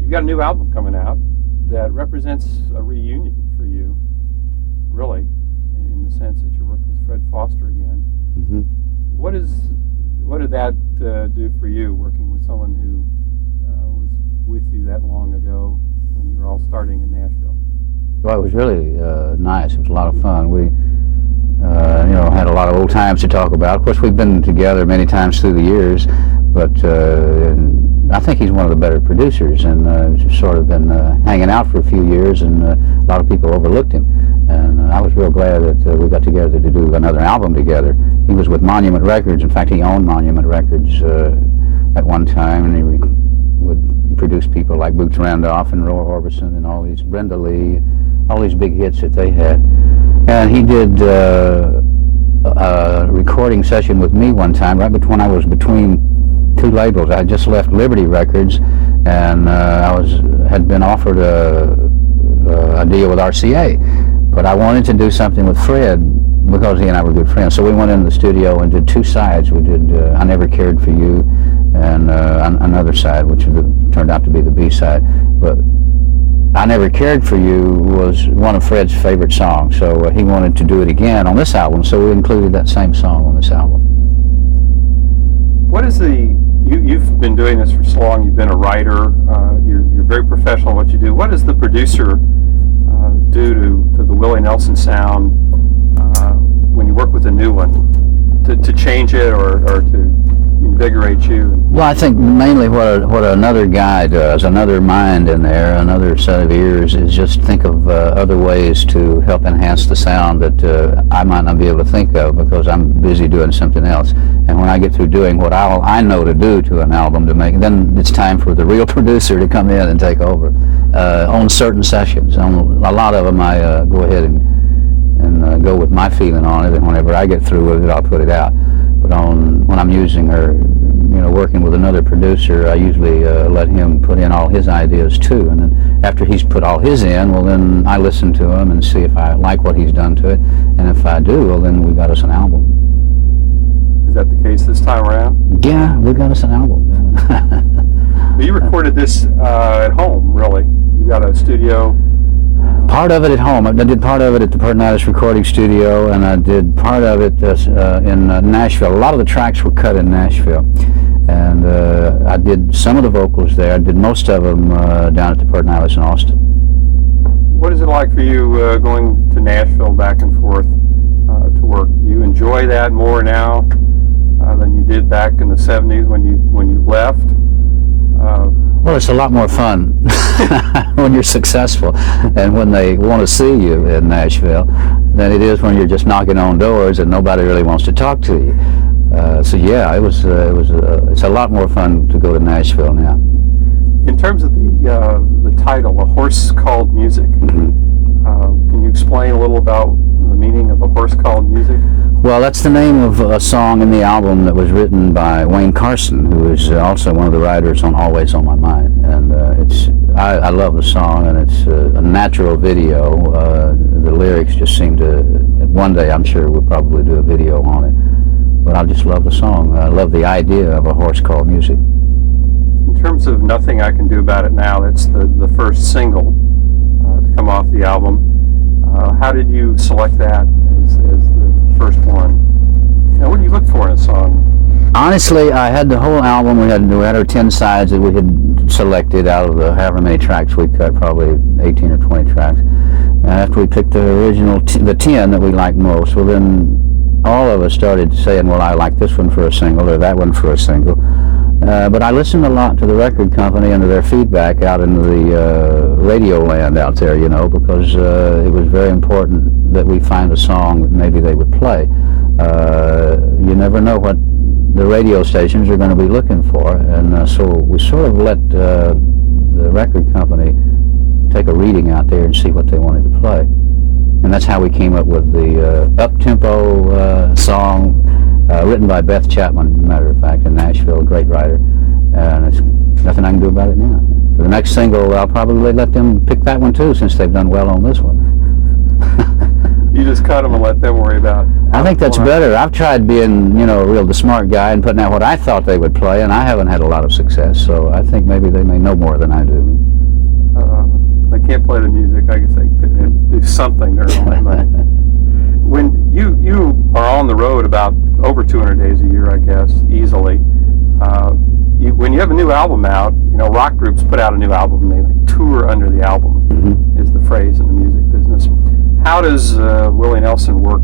You've got a new album coming out that represents a reunion for you, really, in the sense that you're working with Fred Foster again. Mm-hmm. What did that do for you, working with someone who was with you that long ago when you were all starting in Nashville? Well, it was really nice. It was a lot of fun. We, had a lot of old times to talk about. Of course, we've been together many times through the years, but I think he's one of the better producers, and just sort of been hanging out for a few years, and a lot of people overlooked him. And I was real glad that we got together to do another album together. He was with Monument Records. In fact, he owned Monument Records at one time, and he produced people like Boots Randolph and Roy Orbison and all these, Brenda Lee, all these big hits that they had. And he did a recording session with me one time, right when I was between two labels. I had just left Liberty Records, and had been offered a deal with RCA. But I wanted to do something with Fred because he and I were good friends. So we went into the studio and did two sides. We did I Never Cared for You and another side, which turned out to be the B-side. But I Never Cared for You was one of Fred's favorite songs, so he wanted to do it again on this album, so we included that same song on this album. What is you've been doing this for so long, you've been a writer, you're very professional at what you do. What does the producer do to the Willie Nelson sound when you work with a new one, to change it or to invigorate you? Well, I think mainly what another guy does, another mind in there, another set of ears, is just think of other ways to help enhance the sound that I might not be able to think of because I'm busy doing something else. And when I get through doing what I know to do to an album to make, then it's time for the real producer to come in and take over on certain sessions. On a lot of them, I go ahead and go with my feeling on it, and whenever I get through with it, I'll put it out. But when I'm using or working with another producer, I usually let him put in all his ideas too. And then after he's put all his in, well, then I listen to him and see if I like what he's done to it. And if I do, well, then we got us an album. Is that the case this time around? Yeah, we got us an album. But you recorded this at home, really. You got a studio. Part of it at home. I did part of it at the Pertinatis recording studio, and I did part of it in Nashville. A lot of the tracks were cut in Nashville, and I did some of the vocals there. I did most of them down at the Pertinatis in Austin. What is it like for you going to Nashville back and forth to work? Do you enjoy that more now than you did back in the 70s when you left? Well, it's a lot more fun when you're successful and when they want to see you in Nashville than it is when you're just knocking on doors and nobody really wants to talk to you. So yeah, it's a lot more fun to go to Nashville now. In terms of the title, A Horse Called Music, can you explain a little about the meaning of A Horse Called Music? Well, that's the name of a song in the album that was written by Wayne Carson, who is also one of the writers on Always on My Mind. And I love the song, and it's a natural video. The lyrics just seem to, one day I'm sure we'll probably do a video on it. But I just love the song. I love the idea of A Horse Called Music. In terms of Nothing I Can Do About It Now, that's the first single to come off the album. How did you select that as the first one? Now, what do you look for in a song? Honestly, I had the whole album. We had our 10 sides that we had selected out of the however many tracks we cut, probably 18 or 20 tracks. And after we picked the original, the 10 that we liked most, well then all of us started saying, well, I like this one for a single or that one for a single. But I listened a lot to the record company and to their feedback out in the radio land out there, because it was very important that we find a song that maybe they would play. You never know what the radio stations are going to be looking for, and so we sort of let the record company take a reading out there and see what they wanted to play. And that's how we came up with the up-tempo song written by Beth Chapman, matter of fact, in Nashville, a great writer. And it's Nothing I Can Do About It Now. For the next single, I'll probably let them pick that one too, since they've done well on this one. You just cut them and let them worry about I think that's better. I've tried being, the smart guy and putting out what I thought they would play, and I haven't had a lot of success. So I think maybe they may know more than I do. They can't play the music. I guess they could do something to earn that money. When you are on the road about over 200 days a year, I guess, easily. When you have a new album out, rock groups put out a new album and they tour under the album, is the phrase in the music business. How does Willie Nelson work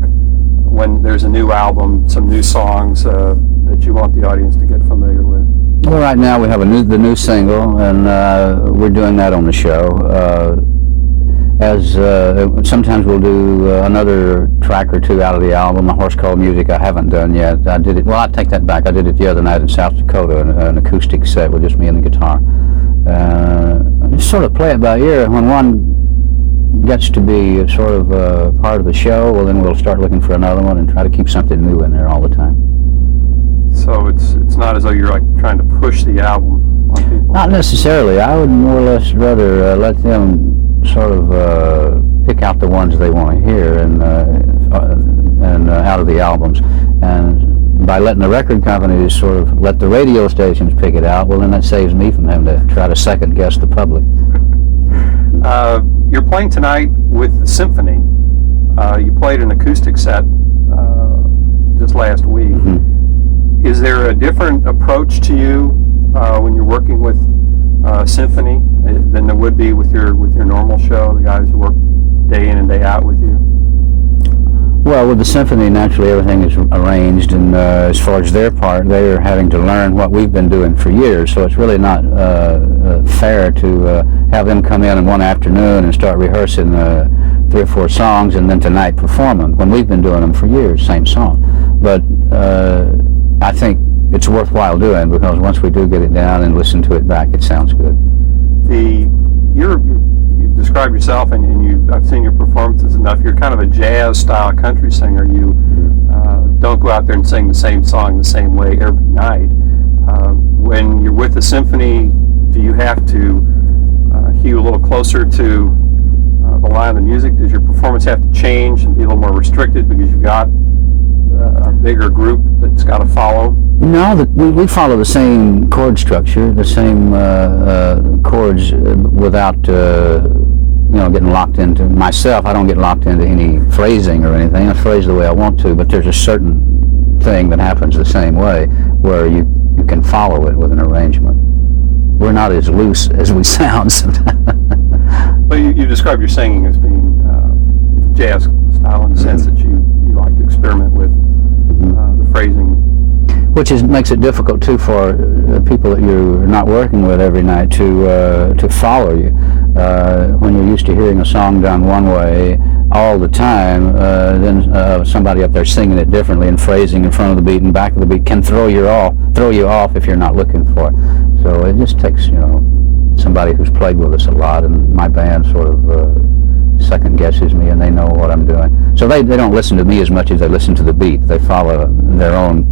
when there's a new album, some new songs that you want the audience to get familiar with? Well, right now we have the new single, and we're doing that on the show. Sometimes we'll do another track or two out of the album. A Horse Called Music I haven't done yet. I did it. Well, I take that back. I did it the other night in South Dakota, an acoustic set with just me and the guitar. Just sort of play it by ear. When one gets to be sort of part of the show, well, then we'll start looking for another one and try to keep something new in there all the time. So it's not as though you're like trying to push the album on people? Not necessarily. I would more or less rather let them sort of pick out the ones they want to hear and out of the albums. And by letting the record companies sort of let the radio stations pick it out, well, then that saves me from having to try to second guess the public. You're playing tonight with the symphony. You played an acoustic set just last week. Is there a different approach to you when you're working with symphony than there would be with your normal show, the guys who work day in and day out with you? Well, with the symphony, naturally everything is arranged, and as far as their part, they're having to learn what we've been doing for years, so it's really not fair to have them come in one afternoon and start rehearsing 3 or 4 songs and then tonight perform them, when we've been doing them for years, same song. But I think it's worthwhile doing, because once we do get it down and listen to it back, it sounds good. You describe yourself, and I've seen your performances enough. You're kind of a jazz-style country singer. You don't go out there and sing the same song the same way every night. When you're with the symphony, do you have to hew a little closer to the line of the music? Does your performance have to change and be a little more restricted because you've got a bigger group that's got to follow? No, we follow the same chord structure, the same chords without getting locked into myself. I don't get locked into any phrasing or anything. I phrase the way I want to, but there's a certain thing that happens the same way where you can follow it with an arrangement. We're not as loose as we sound sometimes. Well, you describe your singing as being jazz style in the sense that you like to experiment with the phrasing. Which makes it difficult too for people that you're not working with every night to follow you. When you're used to hearing a song done one way all the time, then somebody up there singing it differently and phrasing in front of the beat and back of the beat can throw you off if you're not looking for it. So it just takes somebody who's played with us a lot, and my band sort of second guesses me, and they know what I'm doing. So they don't listen to me as much as they listen to the beat. They follow their own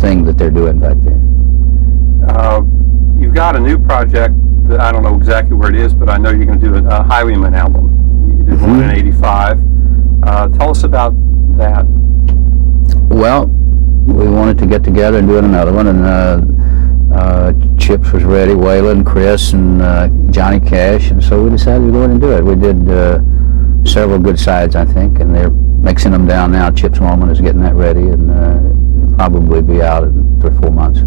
thing that they're doing back there. You've got a new project that I don't know exactly where it is, but I know you're going to do a Highwaymen album. You did one in '85. Tell us about that. Well, we wanted to get together and do another one, and Chips was ready, Waylon, Kris, and Johnny Cash, and so we decided to go ahead and do it. We did several good sides, I think, and they're mixing them down now. Chips Woman is getting that ready, and it'll probably be out in 3 or 4 months.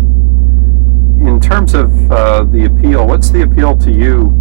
In terms of the appeal, what's the appeal to you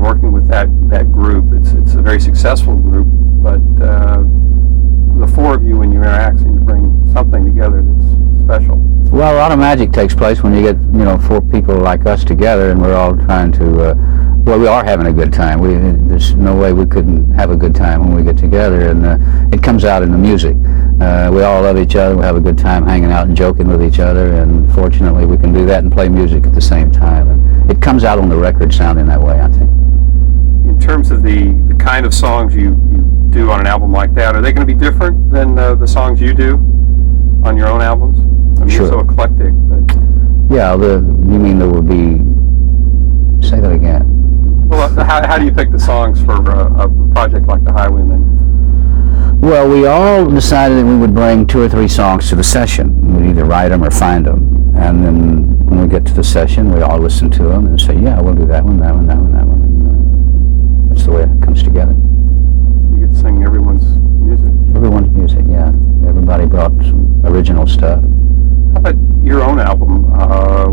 working with that group? It's a very successful group, but the 4 of you, when you interact, seem to bring something together that's special. Well, a lot of magic takes place when you get 4 people like us together, and we're all trying to. Well, we are having a good time. There's no way we couldn't have a good time when we get together, and it comes out in the music. We all love each other. We have a good time hanging out and joking with each other, and fortunately we can do that and play music at the same time. And it comes out on the record sounding that way, I think. In terms of the kind of songs you do on an album like that, are they going to be different than the songs you do on your own albums? I mean, Sure. You're so eclectic. But Yeah, you mean there will be... Say that again. Well, how do you pick the songs for a project like the Highwaymen? Well, we all decided that we would bring 2 or 3 songs to the session. We'd either write them or find them. And then when we get to the session, we all listen to them and say, yeah, we'll do that one, that one, that one, that one. And that's the way it comes together. So you get to sing everyone's music. Everyone's music, yeah. Everybody brought some original stuff. How about your own album?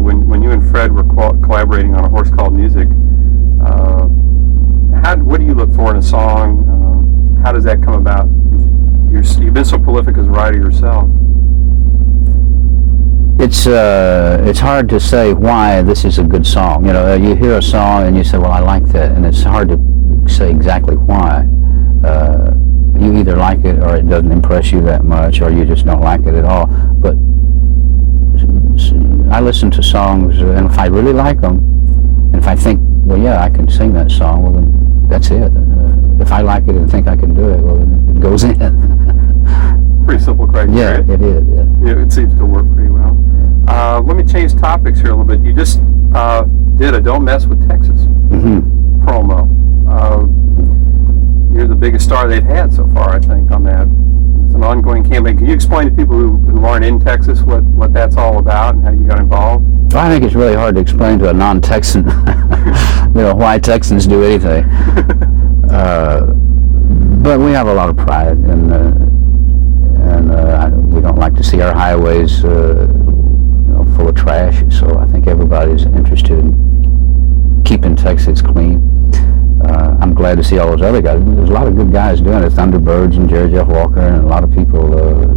When you and Fred were collaborating on A Horse Called Music, what do you look for in a song? How does that come about? You've been so prolific as a writer yourself. It's hard to say why this is a good song. You know, you hear a song and you say, well, I like that, and it's hard to say exactly why. You either like it or it doesn't impress you that much, or you just don't like it at all. But I listen to songs, and if I really like them, and if I think, well, yeah, I can sing that song, well, then that's it. If I like it and think I can do it, well, then it goes in. Pretty simple criteria. Yeah, it is. Yeah, it seems to work pretty well. Let me change topics here a little bit. You just did a Don't Mess with Texas promo. You're the biggest star they've had so far, I think, on that. It's an ongoing campaign. Can you explain to people who aren't in Texas what that's all about and how you got involved? Well, I think it's really hard to explain to a non-Texan, why Texans do anything. But we have a lot of pride, and we don't like to see our highways, full of trash. So I think everybody's interested in keeping Texas clean. I'm glad to see all those other guys. There's a lot of good guys doing it. Thunderbirds and Jerry Jeff Walker and a lot of people.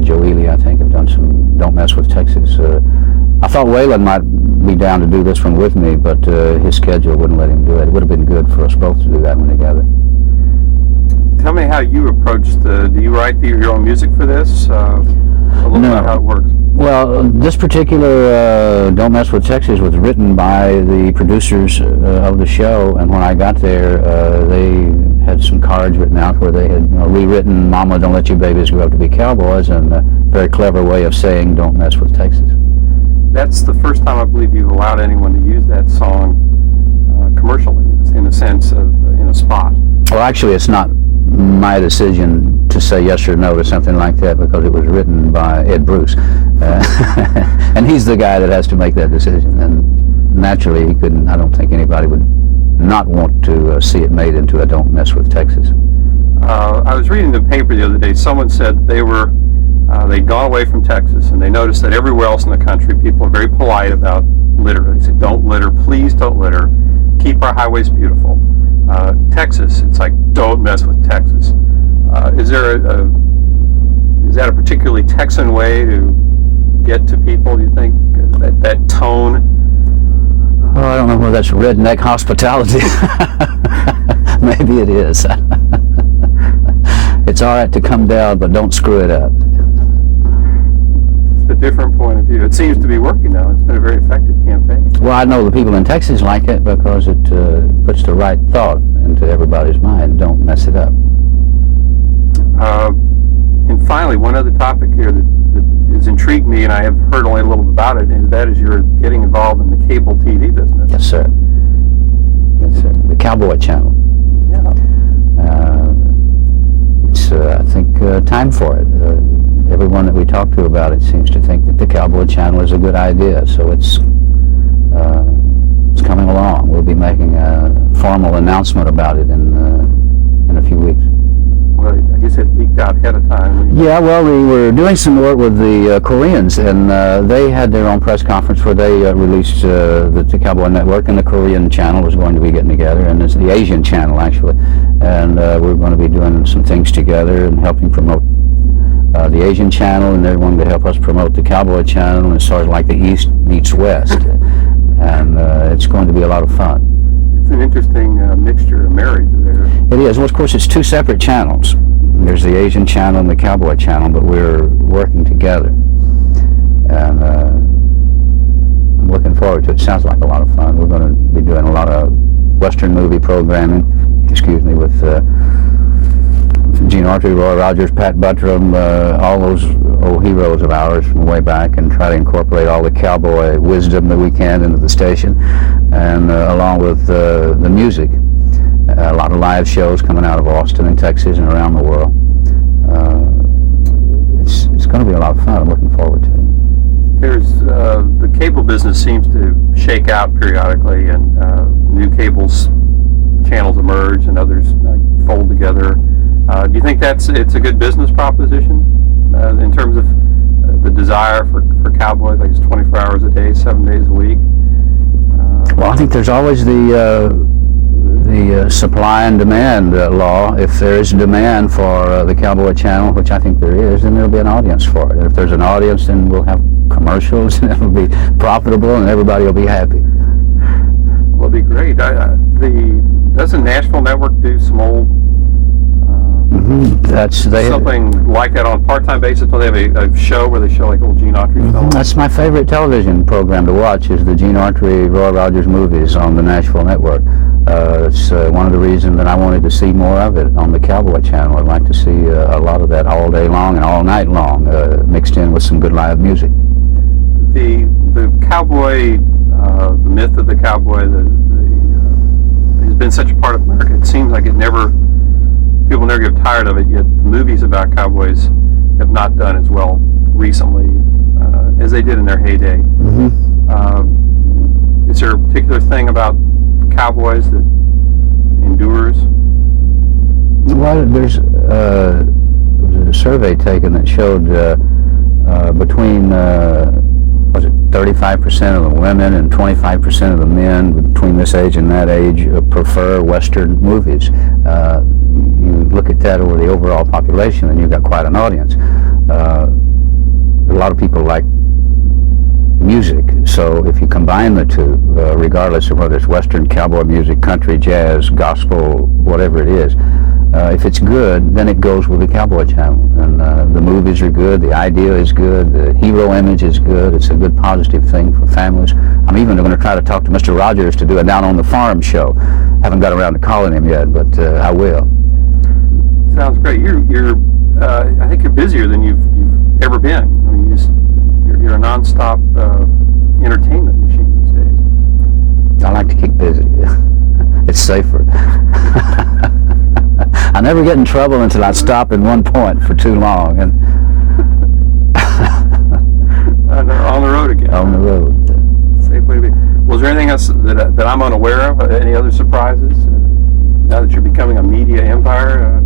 Joe Ely, I think, have done some Don't Mess with Texas. I thought Waylon might be down to do this one with me, but his schedule wouldn't let him do it. It would have been good for us both to do that one together. Tell me how you approached do you write your own music for this? A little bit about how it works. Well, this particular Don't Mess with Texas was written by the producers of the show, and when I got there, they had some cards written out where they had rewritten "Mama, Don't Let Your Babies Grow Up to Be Cowboys," and a very clever way of saying "Don't Mess with Texas." That's the first time I believe you've allowed anyone to use that song commercially, in a sense of in a spot. Well, actually, it's not my decision to say yes or no to something like that, because it was written by Ed Bruce, and he's the guy that has to make that decision. And naturally, he couldn't. I don't think anybody would not want to see it made into a "Don't Mess with Texas." I was reading the paper the other day. Someone said they'd gone away from Texas, and they noticed that everywhere else in the country, people are very polite about litter. They said, "Don't litter, please don't litter. Keep our highways beautiful." Texas, it's like, don't mess with Texas. Is that a particularly Texan way to get to people, do you think, that tone? Oh, I don't know whether that's redneck hospitality. Maybe it is. It's all right to come down, but don't screw it up. It's a different point of view. It seems to be working now. It's been a very effective campaign. Well, I know the people in Texas like it because it puts the right thought into everybody's mind. Don't mess it up. And finally, one other topic here that has intrigued me, and I have heard only a little bit about it, and that is you're getting involved in the cable TV business. Yes, sir. Yes, sir. The Cowboy Channel. Yeah. It's, I think, time for it. Everyone that we talk to about it seems to think that the Cowboy Channel is a good idea, so it's coming along. We'll be making a formal announcement about it in a few weeks. Well, I guess it leaked out ahead of time. Yeah, well, we were doing some work with the Koreans, and they had their own press conference where they released the Cowboy Network, and the Korean channel was going to be getting together, and it's the Asian channel, actually. And we're going to be doing some things together and helping promote the Asian channel, and they're going to help us promote the Cowboy Channel, and it's sort of like the East meets West. And it's going to be a lot of fun. It's an interesting mixture of marriage there. It is. Well, of course, it's 2 separate channels. There's the Asian channel and the Cowboy Channel, but we're working together. And I'm looking forward to it. It sounds like a lot of fun. We're going to be doing a lot of Western movie programming, with Gene Autry, Roy Rogers, Pat Buttram, all those old heroes of ours from way back, and try to incorporate all the cowboy wisdom that we can into the station, and along with the music. A lot of live shows coming out of Austin and Texas and around the world. going to be a lot of fun. I'm looking forward to it. There's the cable business seems to shake out periodically, and new channels emerge, and others fold together. Do you think it's a good business proposition in terms of the desire for Cowboys? Like it's 24 hours a day, 7 days a week. Well, I think there's always the supply and demand law. If there is demand for the Cowboy Channel, which I think there is, then there'll be an audience for it. And if there's an audience, then we'll have commercials, and it'll be profitable, and everybody will be happy. Well, it'll be great. Doesn't Nashville Network do some old something like that on a part-time basis? They have a show where they show like old Gene Autry films. That's my favorite television program to watch, is the Gene Autry, Roy Rogers movies on the Nashville Network. It's one of the reasons that I wanted to see more of it on the Cowboy Channel. I'd like to see a lot of that all day long and all night long, mixed in with some good live music. The cowboy, the myth of the cowboy, has been such a part of America. It seems like people never get tired of it, yet the movies about cowboys have not done as well recently as they did in their heyday. Is there a particular thing about cowboys that endures? Well, there was a survey taken that showed between 35% of the women and 25% of the men between this age and that age prefer Western movies. You look at that over the overall population, and you've got quite an audience. A lot of people like music, so if you combine the two, regardless of whether it's Western, cowboy music, country, jazz, gospel, whatever it is, if it's good, then it goes with the Cowboy Channel. And the movies are good, the idea is good, the hero image is good. It's a good positive thing for families. I'm even going to try to talk to Mr. Rogers to do a Down on the Farm show. Haven't got around to calling him yet, but I will. Sounds great. I think you're busier than you've ever been. I mean, you're a nonstop entertainment machine these days. I like to keep busy. It's safer. I never get in trouble until I stop in one point for too long, and on the road again. On the road. Safe way to be. Was there anything else that I'm unaware of? Any other surprises? Now that you're becoming a media empire?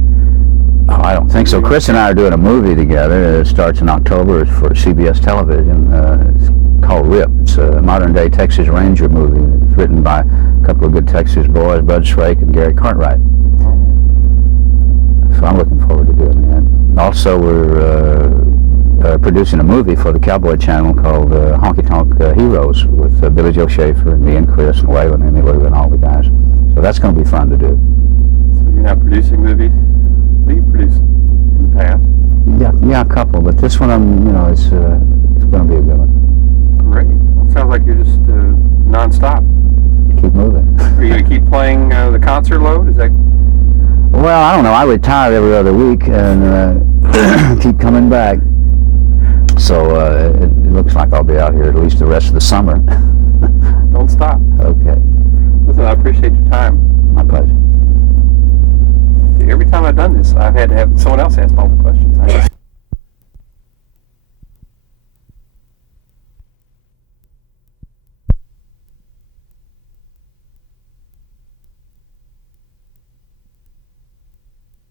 Oh, I don't think so. Kris and I are doing a movie together. It starts in October. It's for CBS television. It's called RIP. It's a modern-day Texas Ranger movie. It's written by a couple of good Texas boys, Bud Shrake and Gary Cartwright. So I'm looking forward to doing that. Also, we're producing a movie for the Cowboy Channel called Honky Tonk Heroes with Billy Joe Schaefer and me and Kris and Waylon and Emily and all the guys. So that's going to be fun to do. So you're now producing movies? Well, you produced in the past? Yeah, a couple, but this one, it's going to be a good one. Great. Well, it sounds like you're just nonstop. Keep moving. Are you going to keep playing the concert load? Is that? Well, I don't know. I retire every other week and keep coming back. So it looks like I'll be out here at least the rest of the summer. Don't stop. Okay. Listen, I appreciate your time. My pleasure. Every time I've done this, I've had to have someone else ask all the questions.